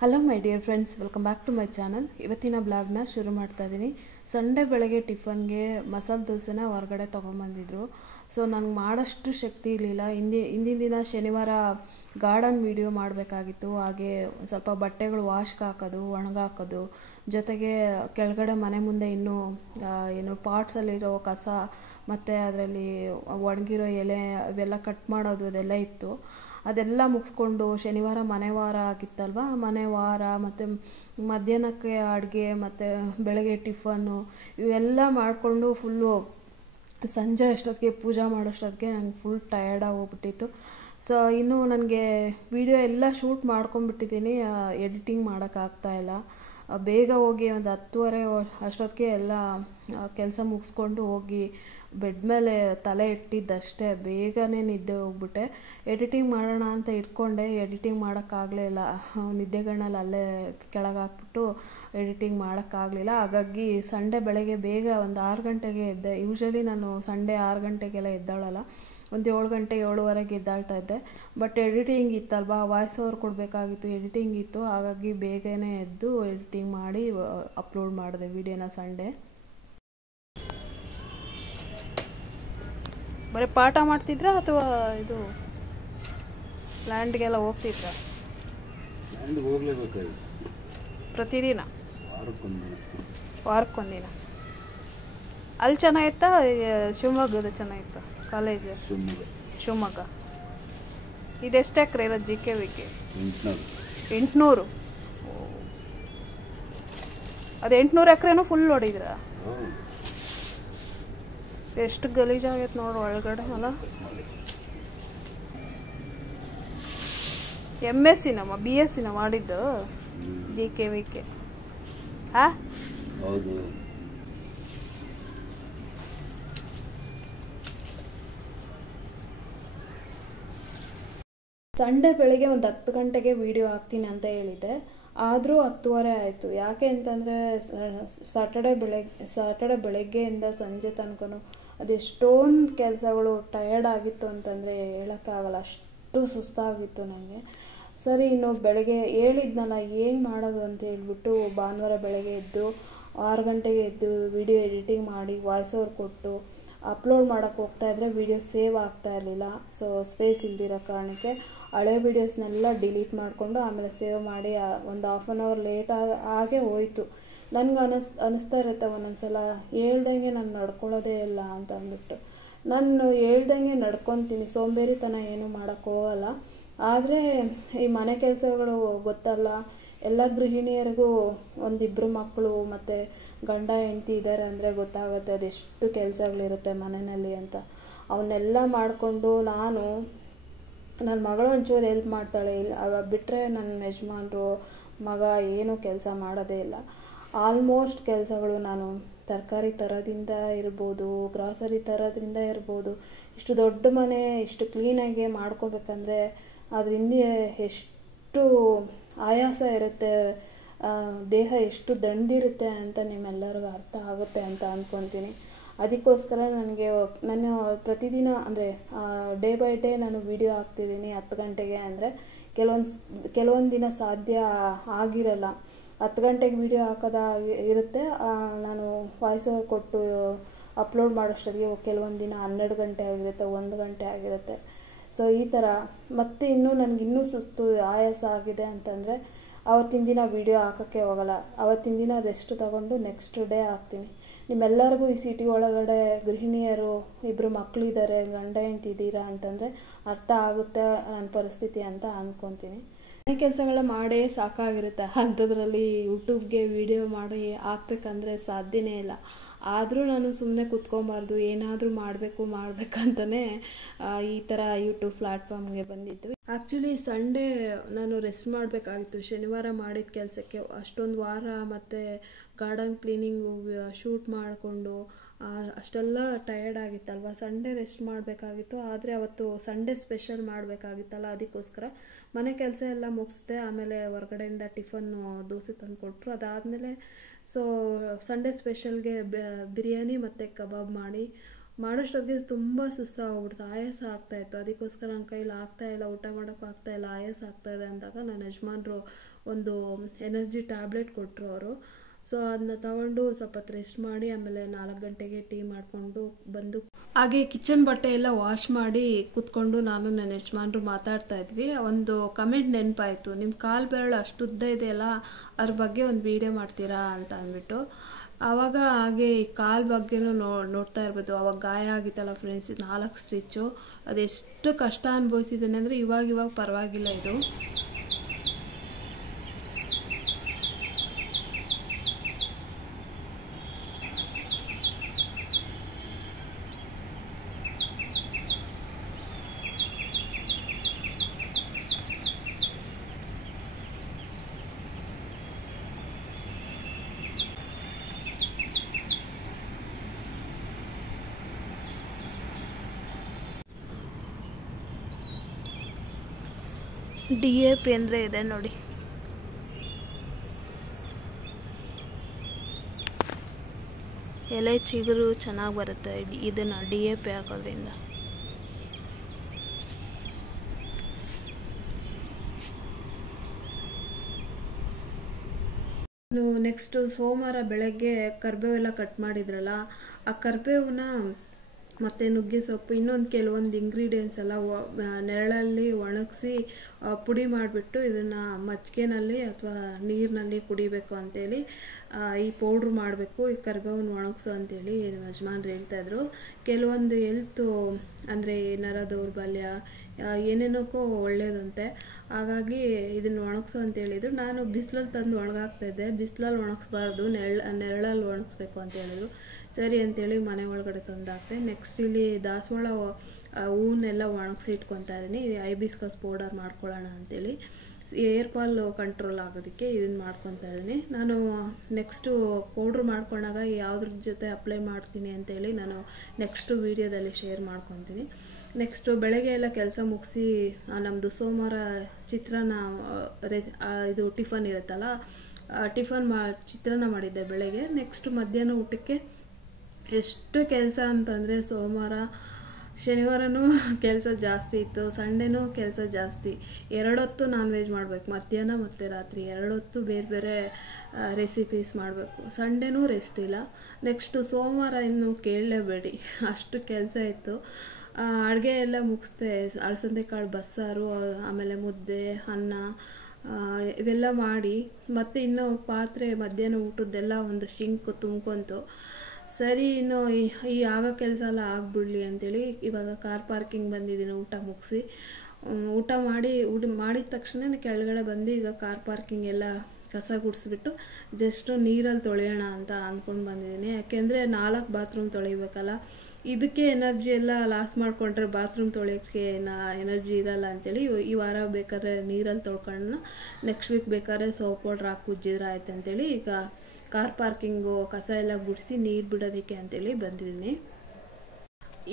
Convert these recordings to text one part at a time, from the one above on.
Hello my dear friends, welcome back to my channel. ಇವತ್ತಿನ ಬ್ಲಾಗ್ನ ಶುರು ಮಾಡ್ತಾ ಇದ್ದೀನಿ. ಸಂಡೇ ಬೆಳಗ್ಗೆ ಟಿಫನ್ಗೆ ಮಸಾಲೆ ದೋಸೆನ ಹೊರಗಡೆ ತೊಗೊಂಬಂದಿದ್ರು. ಸೊ ನನಗೆ ಮಾಡೋಷ್ಟು ಶಕ್ತಿ ಇರಲಿಲ್ಲ. ಹಿಂದಿನ ದಿನ ಶನಿವಾರ ಗಾರ್ಡನ್ ವಿಡಿಯೋ ಮಾಡಬೇಕಾಗಿತ್ತು. ಹಾಗೆ ಸ್ವಲ್ಪ ಬಟ್ಟೆಗಳು ವಾಶ್ಗೆ ಹಾಕೋದು, ಒಣಗಾಕೋದು, ಜೊತೆಗೆ ಕೆಳಗಡೆ ಮನೆ ಮುಂದೆ ಇನ್ನೂ ಏನು ಪಾಟ್ಸಲ್ಲಿರೋ ಕಸ ಮತ್ತು ಅದರಲ್ಲಿ ಒಣಗಿರೋ ಎಲೆ ಅವೆಲ್ಲ ಕಟ್ ಮಾಡೋದು ಅದೆಲ್ಲ ಇತ್ತು. ಅದೆಲ್ಲ ಮುಗಿಸ್ಕೊಂಡು ಶನಿವಾರ ಮನೆ ವಾರ ಆಗಿತ್ತಲ್ವ, ಮನೆ ವಾರ ಮತ್ತು ಮಧ್ಯಾಹ್ನಕ್ಕೆ ಅಡುಗೆ ಮತ್ತು ಬೆಳಗ್ಗೆ ಟಿಫನ್ನು ಇವೆಲ್ಲ ಮಾಡಿಕೊಂಡು ಫುಲ್ಲು ಸಂಜೆ ಅಷ್ಟೊತ್ತಿಗೆ ಪೂಜೆ ಮಾಡೋಷ್ಟೊತ್ತಿಗೆ ನಂಗೆ ಫುಲ್ ಟಯರ್ಡಾಗಿ ಹೋಗ್ಬಿಟ್ಟಿತ್ತು. ಸೊ ಇನ್ನೂ ನನಗೆ ವಿಡಿಯೋ ಎಲ್ಲ ಶೂಟ್ ಮಾಡ್ಕೊಂಡ್ಬಿಟ್ಟಿದ್ದೀನಿ, ಎಡಿಟಿಂಗ್ ಮಾಡೋಕ್ಕಾಗ್ತಾಯಿಲ್ಲ. ಬೇಗ ಹೋಗಿ ಒಂದು 10:30 ಅಷ್ಟೊತ್ತಿಗೆ ಎಲ್ಲ ಕೆಲಸ ಮುಗಿಸ್ಕೊಂಡು ಹೋಗಿ ಬೆಡ್ ಮೇಲೆ ತಲೆ ಇಟ್ಟಿದ್ದಷ್ಟೇ, ಬೇಗನೆ ನಿದ್ದೆ ಹೋಗ್ಬಿಟ್ಟೆ. ಎಡಿಟಿಂಗ್ ಮಾಡೋಣ ಅಂತ ಇಟ್ಕೊಂಡೆ, ಎಡಿಟಿಂಗ್ ಮಾಡೋಕ್ಕಾಗಲೇ ಇಲ್ಲ. ನಿದ್ದೆಗಣ್ಣಲ್ಲಿ ಅಲ್ಲೇ ಕೆಳಗೆ ಹಾಕ್ಬಿಟ್ಟು ಎಡಿಟಿಂಗ್ ಮಾಡೋಕ್ಕಾಗಲಿಲ್ಲ. ಹಾಗಾಗಿ ಸಂಡೇ ಬೆಳಗ್ಗೆ ಬೇಗ ಒಂದು 6 ಗಂಟೆಗೆ ಎದ್ದೆ. ಯೂಶ್ವಲಿ ನಾನು ಸಂಡೇ 6 ಗಂಟೆಗೆಲ್ಲ ಎದ್ದಾಳಲ್ಲ, ಒಂದು 7 ಗಂಟೆ 7:15 ಎದ್ದಾಳ್ತಾ ಇದ್ದೆ. ಬಟ್ ಎಡಿಟಿಂಗ್ ಇತ್ತಲ್ವ, ವಾಯ್ಸ್ ಓವರ್ ಕೊಡಬೇಕಾಗಿತ್ತು, ಎಡಿಟಿಂಗ್ ಇತ್ತು. ಹಾಗಾಗಿ ಬೇಗನೆ ಎದ್ದು ಎಡಿಟಿಂಗ್ ಮಾಡಿ ಅಪ್ಲೋಡ್ ಮಾಡಿದೆ ವಿಡಿಯೋನ ಸಂಡೇ. ಬರೀ ಪಾಠ ಮಾಡ್ತಿದ್ರಾ ಅಥವಾ ಇದು ಲ್ಯಾಂಡ್ಗೆಲ್ಲ ಹೋಗ್ತಿದ್ರಾ? ಪ್ರತಿದಿನ ವಾರಕ್ಕೊಂದಿನ. ಅಲ್ಲಿ ಚೆನ್ನಾಗಿತ್ತಾ? ಶಿವಮೊಗ್ಗದ ಚೆನ್ನಾಗಿತ್ತಾ ಕಾಲೇಜು? ಶಿವಮೊಗ್ಗ. ಇದೆಷ್ಟು ಎಕರೆ ಇರೋದು GKVK? 800. ಅದು 800 ಎಕರೆನೂ ಫುಲ್ ಹೊಡಿದ್ರಾ? ಎಷ್ಟು ಗಲೀಜಾಗೈತೆ ನೋಡು ಒಳಗಡೆ ಅಲ್ಲ. MSc BSc ಮಾಡಿದ್ದು GKVK. ಹೌದು. ಸಂಡೇ ಬೆಳಿಗ್ಗೆ ಒಂದು 10 ಗಂಟೆಗೆ ವಿಡಿಯೋ ಹಾಕ್ತೀನಿ ಅಂತ ಹೇಳಿದ್ದೆ, ಆದರೂ 10:30 ಆಯಿತು. ಯಾಕೆ ಅಂತಂದರೆ ಸಾಟರ್ಡೆ ಬೆಳಗ್ಗೆಯಿಂದ ಸಂಜೆ ತನಕನೂ ಅದೆಷ್ಟೊಂದು ಕೆಲಸಗಳು, ಟಯರ್ಡ್ ಆಗಿತ್ತು ಅಂತಂದರೆ ಹೇಳೋಕ್ಕಾಗಲ್ಲ, ಅಷ್ಟು ಸುಸ್ತಾಗಿತ್ತು ನನಗೆ. ಸರಿ, ಇನ್ನು ಬೆಳಗ್ಗೆ ಹೇಳಿದ್ನಲ್ಲ ಏನು ಮಾಡೋದು ಅಂತ ಹೇಳ್ಬಿಟ್ಟು ಭಾನುವಾರ ಬೆಳಗ್ಗೆ ಎದ್ದು 6 ಗಂಟೆಗೆ ಎದ್ದು ವಿಡಿಯೋ ಎಡಿಟಿಂಗ್ ಮಾಡಿ ವಾಯ್ಸ್ ಓವರ್ ಕೊಟ್ಟು ಅಪ್ಲೋಡ್ ಮಾಡೋಕ್ಕೆ ಹೋಗ್ತಾಯಿದ್ರೆ ವಿಡಿಯೋ ಸೇವ್ ಆಗ್ತಾ ಇರಲಿಲ್ಲ. ಸೊ ಸ್ಪೇಸ್ ಇಲ್ದಿರೋ ಕಾರಣಕ್ಕೆ ಹಳೆ ವೀಡಿಯೋಸ್ನೆಲ್ಲ ಡಿಲೀಟ್ ಮಾಡಿಕೊಂಡು ಆಮೇಲೆ ಸೇವ್ ಮಾಡಿ ಒಂದು 1/2 hour ಲೇಟ್ ಆಗೇ ಹೋಯಿತು. ನನಗೆ ಅನ್ನಿಸ್ತಾ ಇರುತ್ತೆ ಒಂದೊಂದು ಸಲ, ಹೇಳ್ದಂಗೆ ನಾನು ನಡ್ಕೊಳ್ಳೋದೇ ಇಲ್ಲ ಅಂತ ಅಂದ್ಬಿಟ್ಟು. ನಾನು ಹೇಳ್ದಂಗೆ ನಡ್ಕೊತೀನಿ, ಸೋಂಬೇರಿತನ ಏನೂ ಮಾಡೋಕ್ಕೆ ಹೋಗಲ್ಲ. ಆದರೆ ಈ ಮನೆ ಕೆಲಸಗಳು ಗೊತ್ತಲ್ಲ, ಎಲ್ಲ ಗೃಹಿಣಿಯರಿಗೂ ಒಂದಿಬ್ಬರು ಮಕ್ಕಳು ಮತ್ತು ಗಂಡ ಹೆಂಡತಿ ಇದ್ದಾರೆ ಅಂದರೆ ಗೊತ್ತಾಗುತ್ತೆ ಅದೆಷ್ಟು ಕೆಲಸಗಳಿರುತ್ತೆ ಮನೆಯಲ್ಲಿ ಅಂತ. ಅವನ್ನೆಲ್ಲ ಮಾಡಿಕೊಂಡು ನನ್ನ ಮಗಳು ಒಂಚೂರು ಹೆಲ್ಪ್ ಮಾಡ್ತಾಳೆ, ಇಲ್ಲ ಬಿಟ್ಟರೆ ನನ್ನ ಯಜಮಾನ್ರು ಮಗ ಏನೂ ಕೆಲಸ ಮಾಡೋದೇ ಇಲ್ಲ. ಆಲ್ಮೋಸ್ಟ್ ಕೆಲಸಗಳು ನಾನು ತರಕಾರಿ ತರೋದ್ರಿಂದ ಇರ್ಬೋದು, ಗ್ರಾಸರಿ ತರೋದ್ರಿಂದ ಇರ್ಬೋದು, ಇಷ್ಟು ದೊಡ್ಡ ಮನೆ ಇಷ್ಟು ಕ್ಲೀನಾಗಿ ಮಾಡ್ಕೋಬೇಕಂದ್ರೆ ಅದರಿಂದ ಎಷ್ಟು ಆಯಾಸ ಇರುತ್ತೆ, ದೇಹ ಎಷ್ಟು ದಂಡಿರುತ್ತೆ ಅಂತ ನಿಮ್ಮೆಲ್ಲರಿಗೂ ಅರ್ಥ ಆಗುತ್ತೆ ಅಂತ ಅಂದ್ಕೊತೀನಿ. ಅದಕ್ಕೋಸ್ಕರ ನಾನು ಪ್ರತಿದಿನ ಅಂದರೆ ಡೇ ಬೈ ಡೇ ನಾನು ವಿಡಿಯೋ ಹಾಕ್ತಿದ್ದೀನಿ 10 ಗಂಟೆಗೆ. ಅಂದರೆ ಕೆಲವೊಂದು ದಿನ ಸಾಧ್ಯ ಆಗಿರಲ್ಲ, 10 ಗಂಟೆಗೆ ವಿಡಿಯೋ ಇರುತ್ತೆ. ನಾನು ವಾಯ್ಸ್ ಓವರ್ ಕೊಟ್ಟು ಅಪ್ಲೋಡ್ ಮಾಡೋಷ್ಟೊತ್ತಿಗೆ ಕೆಲವೊಂದು ದಿನ 12 ಗಂಟೆ ಆಗಿರುತ್ತೆ, 1 ಗಂಟೆ ಆಗಿರುತ್ತೆ. ಸೊ ಈ ಥರ ಮತ್ತೆ ನನಗಿನ್ನೂ ಸುಸ್ತು ಆಯಾಸ ಆಗಿದೆ ಅಂತಂದರೆ ಅವತ್ತಿನ ದಿನ ವಿಡಿಯೋ ಹಾಕೋಕ್ಕೆ ಹೋಗಲ್ಲ. ಅವತ್ತಿನ ದಿನ ರೆಸ್ಟ್ ತಗೊಂಡು ನೆಕ್ಸ್ಟ್ ಡೇ ಹಾಕ್ತೀನಿ. ನಿಮ್ಮೆಲ್ಲರಿಗೂ ಈ ಸಿಟಿ ಒಳಗಡೆ ಗೃಹಿಣಿಯರು 2 ಮಕ್ಕಳಿದ್ದಾರೆ, ಗಂಡ ಹೆಂಡತಿ ಇದ್ದೀರಾ ಅಂತಂದರೆ ಅರ್ಥ ಆಗುತ್ತೆ ನನ್ನ ಪರಿಸ್ಥಿತಿ ಅಂತ ಅಂದ್ಕೊತೀನಿ. ಮನೆ ಕೆಲಸಗಳ ಮಾಡೇ ಸಾಕಾಗಿರುತ್ತೆ, ಅಂಥದ್ರಲ್ಲಿ ಯೂಟ್ಯೂಬ್ಗೆ ವಿಡಿಯೋ ಮಾಡಿ ಹಾಕ್ಬೇಕಂದ್ರೆ ಸಾಧ್ಯನೇ ಇಲ್ಲ. ಆದರೂ ನಾನು ಸುಮ್ಮನೆ ಕೂತ್ಕೊಬಾರ್ದು, ಏನಾದರೂ ಮಾಡಬೇಕಂತಲೇ ಈ ಥರ ಯೂಟ್ಯೂಬ್ ಪ್ಲ್ಯಾಟ್ಫಾರ್ಮ್ಗೆ ಬಂದಿದ್ದು. ಆ್ಯಕ್ಚುಲಿ ಸಂಡೇ ನಾನು ರೆಸ್ಟ್ ಮಾಡಬೇಕಾಗಿತ್ತು. ಶನಿವಾರ ಮಾಡಿದ ಕೆಲಸಕ್ಕೆ ಅಷ್ಟೊಂದು ವಾರ ಮತ್ತು ಗಾರ್ಡನ್ ಕ್ಲೀನಿಂಗು ಶೂಟ್ ಮಾಡಿಕೊಂಡು ಅಷ್ಟೆಲ್ಲ ಟಯರ್ಡ್ ಆಗಿತ್ತಲ್ವ, ಸಂಡೇ ರೆಸ್ಟ್ ಮಾಡಬೇಕಾಗಿತ್ತು. ಆದರೆ ಅವತ್ತು ಸಂಡೇ ಸ್ಪೆಷಲ್ ಮಾಡಬೇಕಾಗಿತ್ತಲ್ಲ, ಅದಕ್ಕೋಸ್ಕರ ಮನೆ ಕೆಲಸ ಎಲ್ಲ ಮುಗಿಸ್ದೆ. ಆಮೇಲೆ ಹೊರಗಡೆಯಿಂದ ಟಿಫನ್ನು ದೋಸೆ ತಂದು ಕೊಟ್ಟರು. ಅದಾದಮೇಲೆ ಸೊ ಸಂಡೇ ಸ್ಪೆಷಲ್ಗೆ ಬಿರಿಯಾನಿ ಮತ್ತು ಕಬಾಬ್ ಮಾಡಿ ಮಾಡೋಷ್ಟೊತ್ತಿಗೆ ತುಂಬ ಸುಸ್ತಾಗೋಗ್ಬಿಡ್ತು, ಆಯಾಸ ಆಗ್ತಾಯಿತ್ತು. ಅದಕ್ಕೋಸ್ಕರ ನನ್ನ ಕೈಲಿ ಆಗ್ತಾಯಿಲ್ಲ, ಊಟ ಮಾಡೋಕ್ಕೂ ಆಗ್ತಾಯಿಲ್ಲ, ಆಯಾಸ ಆಗ್ತಾಯಿದೆ ಅಂದಾಗ ನನ್ನ ಯಜಮಾನ್ರು ಒಂದು ಎನರ್ಜಿ ಟ್ಯಾಬ್ಲೆಟ್ ಕೊಟ್ಟರು ಅವರು. ಸೊ ಅದನ್ನ ತಗೊಂಡು ಸ್ವಲ್ಪ ರೆಸ್ಟ್ ಮಾಡಿ ಆಮೇಲೆ 4 ಗಂಟೆಗೆ ಟೀ ಮಾಡಿಕೊಂಡು ಬಂದು ಹಾಗೆ ಕಿಚನ್ ಬಟ್ಟೆ ಎಲ್ಲ ವಾಶ್ ಮಾಡಿ ಕೂತ್ಕೊಂಡು ನಾನು ನನ್ನ ಯಜಮಾನ್ರು ಮಾತಾಡ್ತಾ ಇದ್ವಿ. ಒಂದು ಕಮೆಂಟ್ ನೆನಪಾಯಿತು, ನಿಮ್ಮ ಕಾಲು ಬೆರಳು ಅಷ್ಟು ಉದ್ದ ಇದೆಯಲ್ಲ, ಅದ್ರ ಬಗ್ಗೆ ಒಂದು ವಿಡಿಯೋ ಮಾಡ್ತೀರಾ ಅಂತ ಅಂದ್ಬಿಟ್ಟು. ಆವಾಗ ಹಾಗೆ ಈ ಕಾಲು ಬಗ್ಗೆನೂ ನೋಡ್ತಾ ಇರ್ಬೋದು. ಅವಾಗ ಗಾಯ ಆಗಿತ್ತಲ್ಲ ಫ್ರೆಂಡ್ಸ್, 4 ಸ್ಟಿಚ್ಚು, ಅದೆಷ್ಟು ಕಷ್ಟ ಅನುಭವಿಸಿದ್ದೇನೆ ಅಂದರೆ ಇವಾಗ ಪರವಾಗಿಲ್ಲ ಇದು. DAP ಅಂದರೆ ಇದೆ ನೋಡಿ, ಎಲೆ ಚಿಗುರು ಚೆನ್ನಾಗಿ ಬರುತ್ತೆ ಇದನ್ನು DAP ಹಾಕೋದ್ರಿಂದ. ನೆಕ್ಸ್ಟು ಸೋಮವಾರ ಬೆಳಗ್ಗೆ ಕರಿಬೇವೆಲ್ಲ ಕಟ್ ಮಾಡಿದ್ರಲ್ಲ, ಆ ಕರಿಬೇವನ್ನ ಮತ್ತು ನುಗ್ಗೆ ಸೊಪ್ಪು ಇನ್ನೊಂದು ಕೆಲವೊಂದು ಇಂಗ್ರೀಡಿಯೆಂಟ್ಸ್ ಎಲ್ಲ ನೆರಳಲ್ಲಿ ಒಣಗಿಸಿ ಪುಡಿ ಮಾಡಿಬಿಟ್ಟು ಇದನ್ನು ಮಜ್ಜಿಗೆನಲ್ಲಿ ಅಥವಾ ನೀರಿನಲ್ಲಿ ಕುಡಿಬೇಕು ಅಂತೇಳಿ ಈ ಪೌಡ್ರ್ ಮಾಡಬೇಕು, ಈ ಕರಿಬೇವನ್ನು ಒಣಗಿಸು ಅಂತೇಳಿ ಯಜಮಾನ್ರು ಹೇಳ್ತಾಯಿದ್ರು. ಕೆಲವೊಂದು ಹೆಲ್ತು ಅಂದರೆ ನರ ದೌರ್ಬಲ್ಯ ಏನೇನಕ್ಕೂ ಒಳ್ಳೇದಂತೆ, ಹಾಗಾಗಿ ಇದನ್ನು ಒಣಗಿಸು ಅಂತ ಹೇಳಿದ್ರು. ನಾನು ಬಿಸಿಲಲ್ಲಿ ತಂದು ಒಣಗಾಕ್ತಾಯಿದ್ದೆ, ಬಿಸಿಲಲ್ಲಿ ಒಣಗಿಸ್ಬಾರ್ದು, ನೆರಳಲ್ಲಿ ಒಣಗಿಸ್ಬೇಕು ಅಂತ ಹೇಳಿದ್ರು. ಸರಿ ಅಂತೇಳಿ ಮನೆ ಒಳಗಡೆ ತಂದಾಕ್ತೆ. ನೆಕ್ಸ್ಟ್ ಇಲ್ಲಿ ದಾಸವಾಳ ಹೂವನ್ನೆಲ್ಲ ಒಣಗಿಸಿ ಇಟ್ಕೊತಾ ಇದ್ದೀನಿ. ಹೈಬಿಸ್ಕಸ್ ಪೌಡರ್ ಮಾಡ್ಕೊಳ್ಳೋಣ ಅಂತೇಳಿ, ಏರ್ ಫಾಲ್ ಕಂಟ್ರೋಲ್ ಆಗೋದಕ್ಕೆ ಇದನ್ನು ಮಾಡ್ಕೊತಾ ಇದ್ದೀನಿ. ನಾನು ನೆಕ್ಸ್ಟು ಪೌಡ್ರ್ ಮಾಡ್ಕೊಂಡಾಗ ಯಾವುದ್ರ ಜೊತೆ ಅಪ್ಲೈ ಮಾಡ್ತೀನಿ ಅಂತೇಳಿ ನಾನು ನೆಕ್ಸ್ಟು ವೀಡಿಯೋದಲ್ಲಿ ಶೇರ್ ಮಾಡ್ಕೊತೀನಿ. ನೆಕ್ಸ್ಟು ಬೆಳಗ್ಗೆ ಎಲ್ಲ ಕೆಲಸ ಮುಗಿಸಿ ನಮ್ಮದು ಸೋಮವಾರ ಚಿತ್ರಾನ್ನ ಇದು ಟಿಫನ್ ಇರುತ್ತಲ್ಲ, ಚಿತ್ರಾನ್ನ ಮಾಡಿದ್ದೆ ಬೆಳಗ್ಗೆ. ನೆಕ್ಸ್ಟ್ ಮಧ್ಯಾಹ್ನ ಊಟಕ್ಕೆ ಎಷ್ಟು ಕೆಲಸ ಅಂತಂದರೆ ಸೋಮವಾರ ಶನಿವಾರನೂ ಕೆಲಸ ಜಾಸ್ತಿ ಇತ್ತು, ಸಂಡೇನೂ ಕೆಲಸ ಜಾಸ್ತಿ. 2 ಹೊತ್ತು ನಾನ್ ವೆಜ್ ಮಾಡಬೇಕು, ಮಧ್ಯಾಹ್ನ ಮತ್ತು ರಾತ್ರಿ 2 ಹೊತ್ತು ಬೇರೆ ಬೇರೆ ರೆಸಿಪೀಸ್ ಮಾಡಬೇಕು. ಸಂಡೇನೂ ರೆಸ್ಟ್ ಇಲ್ಲ. ನೆಕ್ಸ್ಟು ಸೋಮವಾರ ಇನ್ನೂ ಕೇಳಲೇಬೇಡಿ, ಅಷ್ಟು ಕೆಲಸ ಇತ್ತು. ಅಡುಗೆ ಎಲ್ಲ ಮುಗಿಸ್ದೆ, ಅಲಸಂದೆ ಕಾಳು ಬಸ್ಸಾರು, ಆಮೇಲೆ ಮುದ್ದೆ, ಅನ್ನ ಇವೆಲ್ಲ ಮಾಡಿ, ಮತ್ತು ಇನ್ನೂ ಪಾತ್ರೆ ಮಧ್ಯಾಹ್ನ ಊಟದ್ದೆಲ್ಲ ಒಂದು ಶಿಂಕ್ ತುಂಬ್ಕೊಂತು. ಸರಿ ಇನ್ನು ಈ ಆಗೋ ಕೆಲಸ ಎಲ್ಲ ಆಗಿಬಿಡ್ಲಿ ಅಂತೇಳಿ ಇವಾಗ ಕಾರ್ ಪಾರ್ಕಿಂಗ್ ಬಂದಿದ್ದೀನಿ ಊಟ ಮುಗಿಸಿ. ಊಟ ಮಾಡಿದ ತಕ್ಷಣ ಕೆಳಗಡೆ ಬಂದು ಈಗ ಕಾರ್ ಪಾರ್ಕಿಂಗ್ ಎಲ್ಲ ಕಸ ಗುಡಿಸ್ಬಿಟ್ಟು ಜಸ್ಟ್ ನೀರಲ್ಲಿ ತೊಳೆಯೋಣ ಅಂತ ಅಂದ್ಕೊಂಡು ಬಂದಿದ್ದೀನಿ. ಯಾಕೆಂದರೆ 4 ಬಾತ್ರೂಮ್ ತೊಳಿಬೇಕಲ್ಲ, ಇದಕ್ಕೆ ಎನರ್ಜಿ ಎಲ್ಲ ಲಾಸ್ ಮಾಡಿಕೊಂಡ್ರೆ ಬಾತ್ರೂಮ್ ತೊಳೆಯೋಕ್ಕೆ ಎನರ್ಜಿ ಇರಲ್ಲ ಅಂತೇಳಿ ಈ ವಾರ ಬೇಕಾದ್ರೆ ನೀರಲ್ಲಿ ತೊಳ್ಕೊಳ್ಳೋಣ, ನೆಕ್ಸ್ಟ್ ವೀಕ್ ಬೇಕಾದ್ರೆ ಸೋಪ್ ಪೌಡ್ರ್ ಹಾಕಿ ಉಜ್ಜಿದ್ರೆ ಆಯ್ತು ಅಂತೇಳಿ ಈಗ ಕಾರ್ ಪಾರ್ಕಿಂಗು ಕಸ ಎಲ್ಲ ಗುಡಿಸಿ ನೀರು ಬಿಡೋದಕ್ಕೆ ಅಂತೇಳಿ ಬಂದಿದ್ದೀನಿ.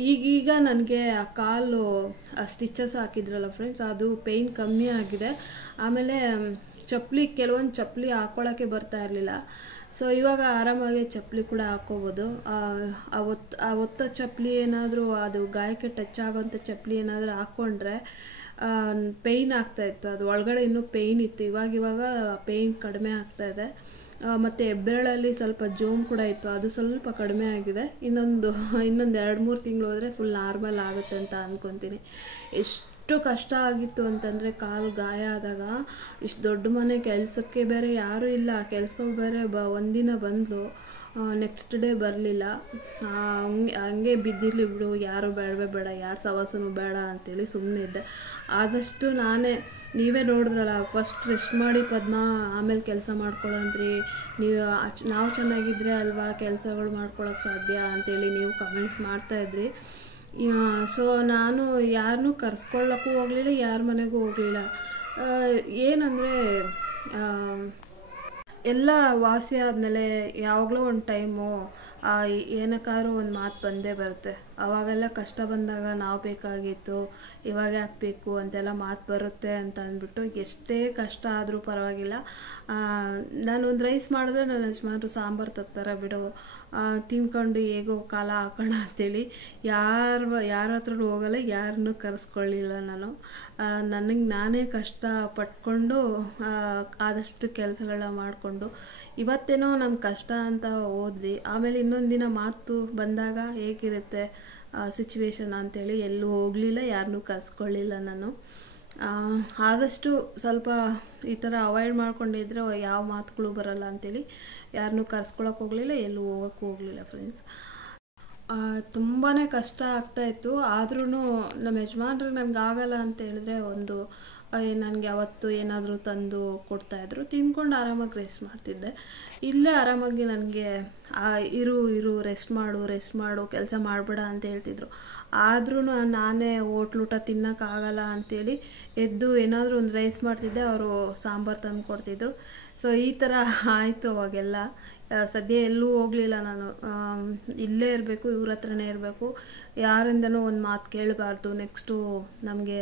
ಈಗೀಗ ನನಗೆ ಆ ಕಾಲು ಸ್ಟಿಚಸ್ ಹಾಕಿದ್ರಲ್ಲ ಫ್ರೆಂಡ್ಸ್, ಅದು ಪೇಯ್ನ್ ಕಮ್ಮಿ ಆಗಿದೆ. ಆಮೇಲೆ ಕೆಲವೊಂದು ಚಪ್ಪಲಿ ಹಾಕ್ಕೊಳ್ಳೋಕ್ಕೆ ಬರ್ತಾ ಇರಲಿಲ್ಲ. ಸೊ ಇವಾಗ ಆರಾಮಾಗಿ ಚಪ್ಪಲಿ ಕೂಡ ಹಾಕ್ಕೋಬೋದು. ಒತ್ತ ಚಪ್ಪಲಿ ಏನಾದರೂ ಅದು ಗಾಯಕ್ಕೆ ಟಚ್ ಆಗೋಂಥ ಚಪ್ಪಲಿ ಏನಾದರೂ ಹಾಕ್ಕೊಂಡ್ರೆ ಪೇಯ್ನ್ ಆಗ್ತಾಯಿತ್ತು, ಅದು ಒಳಗಡೆ ಇನ್ನೂ ಪೇಯ್ನ್ ಇತ್ತು. ಇವಾಗ ಪೇಯ್ನ್ ಕಡಿಮೆ ಆಗ್ತಾಯಿದೆ. ಮತ್ತು ಹೆಬ್ಬೆರಳಲ್ಲಿ ಸ್ವಲ್ಪ ಜೋಮ್ ಕೂಡ ಇತ್ತು, ಅದು ಸ್ವಲ್ಪ ಕಡಿಮೆ ಆಗಿದೆ. ಇನ್ನೊಂದು 2-3 ತಿಂಗಳು ಹೋದರೆ ಫುಲ್ ನಾರ್ಮಲ್ ಆಗುತ್ತೆ ಅಂತ ಅಂದ್ಕೊತೀನಿ. ಎಷ್ಟು ಕಷ್ಟ ಆಗಿತ್ತು ಅಂತಂದರೆ ಕಾಲು ಗಾಯ ಆದಾಗ, ಇಷ್ಟು ದೊಡ್ಡ ಮನೆ, ಕೆಲಸಕ್ಕೆ ಬೇರೆ ಯಾರೂ ಇಲ್ಲ, ಕೆಲಸಗಳು ಬೇರೆ ಒಂದಿನ ಬಂದಳು, ನೆಕ್ಸ್ಟ್ ಡೇ ಬರಲಿಲ್ಲ. ಹಂಗೆ ಬಿದ್ದಿರಲಿ ಬಿಡು, ಯಾರು ಬೇಡ, ಯಾರು ಸವಾಸನೂ ಬೇಡ ಅಂತೇಳಿ ಸುಮ್ಮನೆ ಇದ್ದೆ. ಆದಷ್ಟು ನೀವೇ ನೋಡಿದ್ರಲ್ಲ, ಫಸ್ಟ್ ರೆಸ್ಟ್ ಮಾಡಿ ಪದ್ಮ ಆಮೇಲೆ ಕೆಲಸ ಮಾಡ್ಕೊಳ್ಳೋಂದ್ರಿ, ನಾವು ಚೆನ್ನಾಗಿದ್ರೆ ಅಲ್ವಾ ಕೆಲಸಗಳು ಮಾಡ್ಕೊಳ್ಳೋಕೆ ಸಾಧ್ಯ ಅಂತೇಳಿ ನೀವು ಕಮೆಂಟ್ಸ್ ಮಾಡ್ತಾಯಿದ್ರಿ. ಸೊ ನಾನು ಯಾರನ್ನೂ ಕರೆಸ್ಕೊಳ್ಳೋಕ್ಕೂ ಹೋಗಲಿಲ್ಲ, ಯಾರ ಮನೆಗೂ ಹೋಗಲಿಲ್ಲ. ಏನಂದರೆ ಎಲ್ಲ ವಾಸಿ ಆದಮೇಲೆ ಯಾವಾಗಲೂ ಒಂದು ಟೈಮು ಏನಕ್ಕಾದ್ರೂ ಒಂದು ಮಾತು ಬಂದೇ ಬರುತ್ತೆ. ಅವಾಗೆಲ್ಲ ಕಷ್ಟ ಬಂದಾಗ ನಾವು ಬೇಕಾಗಿತ್ತು, ಇವಾಗ ಯಾಕೆ ಬೇಕು ಅಂತೆಲ್ಲ ಮಾತು ಬರುತ್ತೆ ಅಂತ ಅಂದ್ಬಿಟ್ಟು ಎಷ್ಟೇ ಕಷ್ಟ ಆದರೂ ಪರವಾಗಿಲ್ಲ, ನಾನು ಒಂದು ರೈಸ್ ಮಾಡಿದ್ರೆ ನನ್ನ ಯಜಮಾನ್ರು ಸಾಂಬಾರು ತರ್ತಾರೆ ಬಿಡು, ತಿನ್ಕೊಂಡು ಹೇಗೋ ಕಾಲ ಹಾಕೋಣ ಅಂತೇಳಿ ಯಾರ ಹತ್ರ ಹೋಗಲ್ಲ, ಯಾರನ್ನೂ ಕರೆಸ್ಕೊಳ್ಳಿಲ್ಲ ನಾನು. ನನಗೆ ನಾನೇ ಕಷ್ಟ ಪಟ್ಕೊಂಡು ಆದಷ್ಟು ಕೆಲಸಗಳನ್ನ ಮಾಡಿಕೊಂಡು ಇವತ್ತೇನೋ ನಮ್ಮ ಕಷ್ಟ ಅಂತ ಹೋದ್ವಿ, ಆಮೇಲೆ ಇನ್ನೊಂದು ದಿನ ಮಾತು ಬಂದಾಗ ಹೇಗಿರುತ್ತೆ ಸಿಚುವೇಶನ್ ಅಂತೇಳಿ ಎಲ್ಲೂ ಹೋಗಲಿಲ್ಲ, ಯಾರನ್ನೂ ಕರೆಸ್ಕೊಳ್ಳಿಲ್ಲ ನಾನು. ಆದಷ್ಟು ಸ್ವಲ್ಪ ಈ ಥರ ಅವಾಯ್ಡ್ ಮಾಡ್ಕೊಂಡಿದ್ರೆ ಯಾವ ಮಾತುಗಳು ಬರಲ್ಲ ಅಂತೇಳಿ ಯಾರನ್ನೂ ಕರ್ಸ್ಕೊಳಕ್ಕೆ ಹೋಗಲಿಲ್ಲ, ಎಲ್ಲೂ ಹೋಗೋಕ್ಕೆ ಹೋಗಲಿಲ್ಲ ಫ್ರೆಂಡ್ಸ್. ತುಂಬಾ ಕಷ್ಟ ಆಗ್ತಾಯಿತ್ತು. ಆದ್ರೂ ನಮ್ಮ ಯಜಮಾನ್ರಿಗೆ ನನಗೆ ಆಗಲ್ಲ ಅಂತ ಹೇಳಿದ್ರೆ ನನಗೆ ಅವತ್ತು ಏನಾದರೂ ತಂದು ಕೊಡ್ತಾಯಿದ್ರು, ತಿಂದ್ಕೊಂಡು ಆರಾಮಾಗಿ ರೆಸ್ಟ್ ಮಾಡ್ತಿದ್ದೆ. ಇಲ್ಲೇ ಆರಾಮಾಗಿ ನನಗೆ ಇರು ರೆಸ್ಟ್ ಮಾಡು ಕೆಲಸ ಮಾಡಬೇಡ ಅಂತ ಹೇಳ್ತಿದ್ರು. ಆದ್ರೂ ನಾನೇ ಹೋಟ್ಲೂಟ ತಿನ್ನೋಕ್ಕಾಗಲ್ಲ ಅಂಥೇಳಿ ಎದ್ದು ಏನಾದರೂ ಒಂದು ರೈಸ್ ಮಾಡ್ತಿದ್ದೆ, ಅವರು ಸಾಂಬಾರು ತಂದು ಕೊಡ್ತಿದ್ರು. ಸೊ ಈ ಥರ ಆಯಿತು ಅವಾಗೆಲ್ಲ. ಸದ್ಯ ಎಲ್ಲೂ ಹೋಗಲಿಲ್ಲ ನಾನು, ಇಲ್ಲೇ ಇರಬೇಕು, ಇವ್ರ ಹತ್ರನೇ ಇರಬೇಕು, ಯಾರಿಂದನೂ ಒಂದು ಮಾತು ಕೇಳಬಾರ್ದು. ನೆಕ್ಸ್ಟು ನಮಗೆ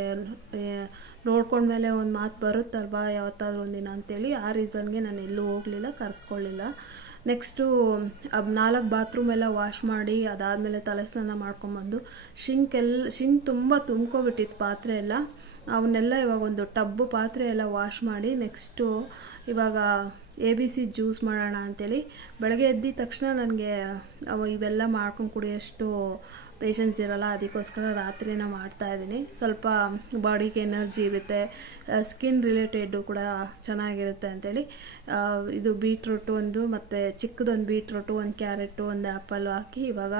ನೋಡ್ಕೊಂಡ್ಮೇಲೆ ಒಂದು ಮಾತು ಬರುತ್ತಲ್ವಾ ಯಾವತ್ತಾದ್ರೂ ಒಂದಿನ ಅಂತೇಳಿ ಆ ರೀಸನ್ಗೆ ನಾನು ಎಲ್ಲೂ ಹೋಗಲಿಲ್ಲ, ಕರೆಸ್ಕೊಳ್ಳಿಲ್ಲ. ನೆಕ್ಸ್ಟು 4 ಬಾತ್ರೂಮ್ ಎಲ್ಲ ವಾಶ್ ಮಾಡಿ ಅದಾದಮೇಲೆ ತಲೆ ಸ್ನಾನ ಮಾಡ್ಕೊಂಬಂದು ಶಿಂಕ್ ತುಂಬ ತುಂಬ್ಕೊಬಿಟ್ಟಿತ್ತು ಪಾತ್ರೆ ಎಲ್ಲ, ಅವನ್ನೆಲ್ಲ ಇವಾಗ ಒಂದು ಟಬ್ಬು ಪಾತ್ರೆ ಎಲ್ಲ ವಾಶ್ ಮಾಡಿ ನೆಕ್ಸ್ಟು ಇವಾಗ ABC ಜ್ಯೂಸ್ ಮಾಡೋಣ ಅಂಥೇಳಿ ಬೆಳಗ್ಗೆ ಎದ್ದಿದ ತಕ್ಷಣ ನನಗೆ ಇವೆಲ್ಲ ಮಾಡ್ಕೊಂಡು ಕುಡಿಯೋಷ್ಟು ಪೇಷನ್ಸ್ ಇರೋಲ್ಲ, ಅದಕ್ಕೋಸ್ಕರ ರಾತ್ರಿನೇ ಮಾಡ್ತಾಯಿದ್ದೀನಿ. ಸ್ವಲ್ಪ ಬಾಡಿಗೆ ಎನರ್ಜಿ ಇರುತ್ತೆ, ಸ್ಕಿನ್ ರಿಲೇಟೆಡ್ಡು ಕೂಡ ಚೆನ್ನಾಗಿರುತ್ತೆ ಅಂಥೇಳಿ ಇದು ಬೀಟ್ರೂಟು ಮತ್ತು ಚಿಕ್ಕದೊಂದು ಬೀಟ್ರೂಟು, ಒಂದು ಕ್ಯಾರೆಟು, ಒಂದು ಆ್ಯಪಲ್ ಹಾಕಿ ಇವಾಗ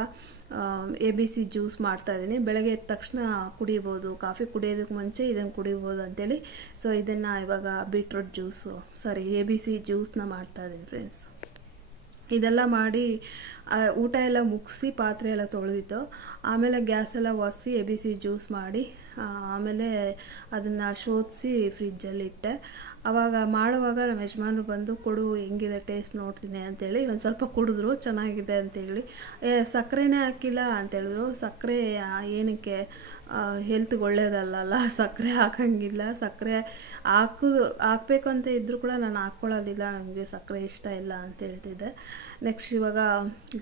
ABC ಜ್ಯೂಸ್ ಮಾಡ್ತಾಯಿದ್ದೀನಿ. ಬೆಳಗ್ಗೆ ಎದ್ದ ತಕ್ಷಣ ಕುಡಿಬೋದು, ಕಾಫಿ ಕುಡಿಯೋದಕ್ಕೆ ಮುಂಚೆ ಇದನ್ನು ಕುಡಿಬೋದು ಅಂಥೇಳಿ. ಸೊ ಇದನ್ನು ಇವಾಗ ಬೀಟ್ರೂಟ್ ABC ಜ್ಯೂಸನ್ನ ಮಾಡ್ತಾಯಿದ್ದೀನಿ ಫ್ರೆಂಡ್ಸ್. ಇದೆಲ್ಲ ಮಾಡಿ ಊಟ ಎಲ್ಲ ಮುಗಿಸಿ ಪಾತ್ರೆ ಎಲ್ಲ ತೊಳೆದಿತ್ತು, ಆಮೇಲೆ ಗ್ಯಾಸ್ ಎಲ್ಲ ಒರೆಸಿ ABC ಜ್ಯೂಸ್ ಮಾಡಿ ಆಮೇಲೆ ಅದನ್ನು ಶೋಧಿಸಿ ಫ್ರಿಜ್ಜಲ್ಲಿ ಇಟ್ಟೆ. ಆವಾಗ ಮಾಡುವಾಗ ನಮ್ಮ ಯಜಮಾನ್ರು ಬಂದು ಕೊಡು ಹೆಂಗಿದೆ ಟೇಸ್ಟ್ ನೋಡ್ತೀನಿ ಅಂತೇಳಿ ಒಂದು ಸ್ವಲ್ಪ ಕುಡಿದ್ರು, ಚೆನ್ನಾಗಿದೆ ಅಂತೇಳಿ. ಸಕ್ಕರೆನೇ ಹಾಕಿಲ್ಲ ಅಂತೇಳಿದ್ರು. ಸಕ್ಕರೆ ಏನಕ್ಕೆ, ಹೆಲ್ತ್ಗೆ ಒಳ್ಳೇದಲ್ಲ, ಸಕ್ಕರೆ ಹಾಕೋಂಗಿಲ್ಲ, ಸಕ್ಕರೆ ಹಾಕಬೇಕು ಅಂತ ಇದ್ದರೂ ಕೂಡ ನಾನು ಹಾಕ್ಕೊಳ್ಳೋದಿಲ್ಲ, ನನಗೆ ಸಕ್ಕರೆ ಇಷ್ಟ ಇಲ್ಲ ಅಂತ ಹೇಳ್ತಿದ್ದೆ. ನೆಕ್ಸ್ಟ್ ಇವಾಗ